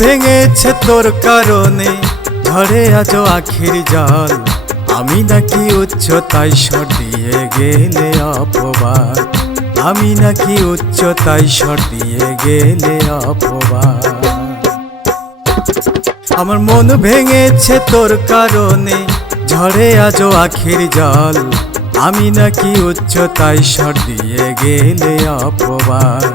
ভেঙেছে তোর কারণে, ঝরে আজও আখির জল। আমি নাকি উচ্চতায় স্বর দিয়ে গেলে অপবাদ, আমি নাকি উচ্চতায় স্বর দিয়ে গেলে অপবাদ। আমার মন ভেঙেছে তোর কারণে, ঝরে আজও আখির জল। আমি নাকি উচ্চতায় স্বর দিয়ে গেলে অপবাদ,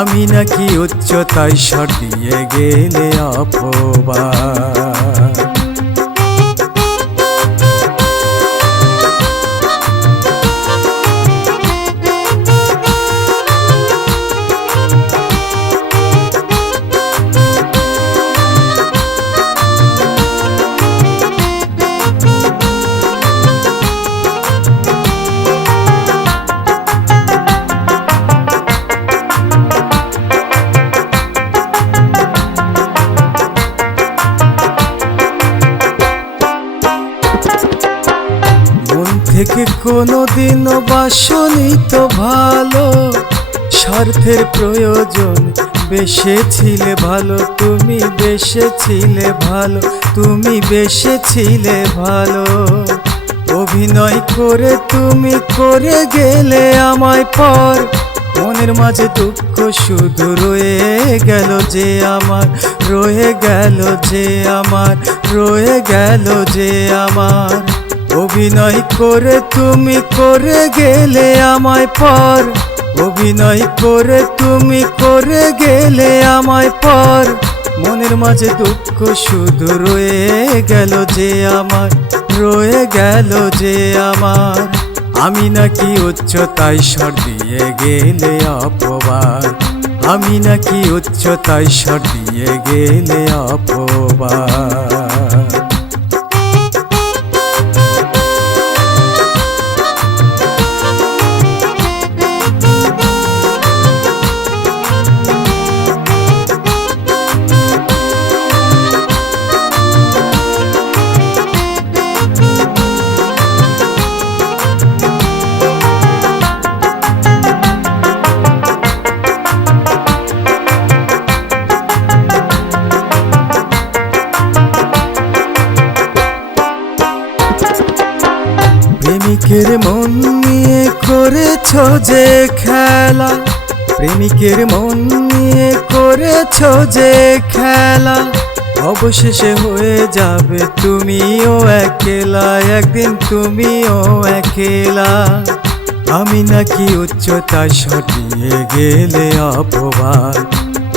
আমি নাকি উচ্চতায় স্বর দিয়ে গেলে অপবাদ। থেকে কোনোদিনও বাসনি তো ভালো, স্বার্থের প্রয়োজন বেসেছিলে ভালো, তুমি বেসেছিলে ভালো, তুমি বেসেছিলে ভালো। অভিনয় করে তুমি করে গেলে আমায় পর, মনের মাঝে দুঃখ শুধু রয়ে গেল যে আমার, রয়ে গেল যে আমার, রয়ে গেল যে আমার। অভিনয় করে তুমি করে গেলে আমায় পর, অভিনয় করে তুমি করে গেলে আমায় পর। মনের মাঝে দুঃখ শুধু রয়ে গেল যে আমার, রয়ে গেল যে আমার। আমি নাকি উচ্চতায় স্বর দিয়ে গেলে অপবাদ, আমি নাকি উচ্চতায় স্বর দিয়ে গেলে অপবাদ। প্রেমিকের মন নিয়ে করেছ যে খেলা, প্রেমিকের মন নিয়ে করেছ যে খেলা। অবশেষে হয়ে যাবে তুমিও একলা, একদিন তুমিও একলা। আমি নাকি উচ্চতায় স্বর দিয়ে গেলে অপবাদ,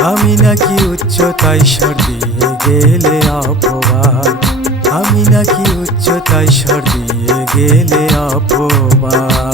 আমি নাকি উচ্চতায় স্বর দিয়ে গেলে অপবাদ, আমি নাকি উচ্চতায় স্বর দিয়ে গেলে অপবাদ।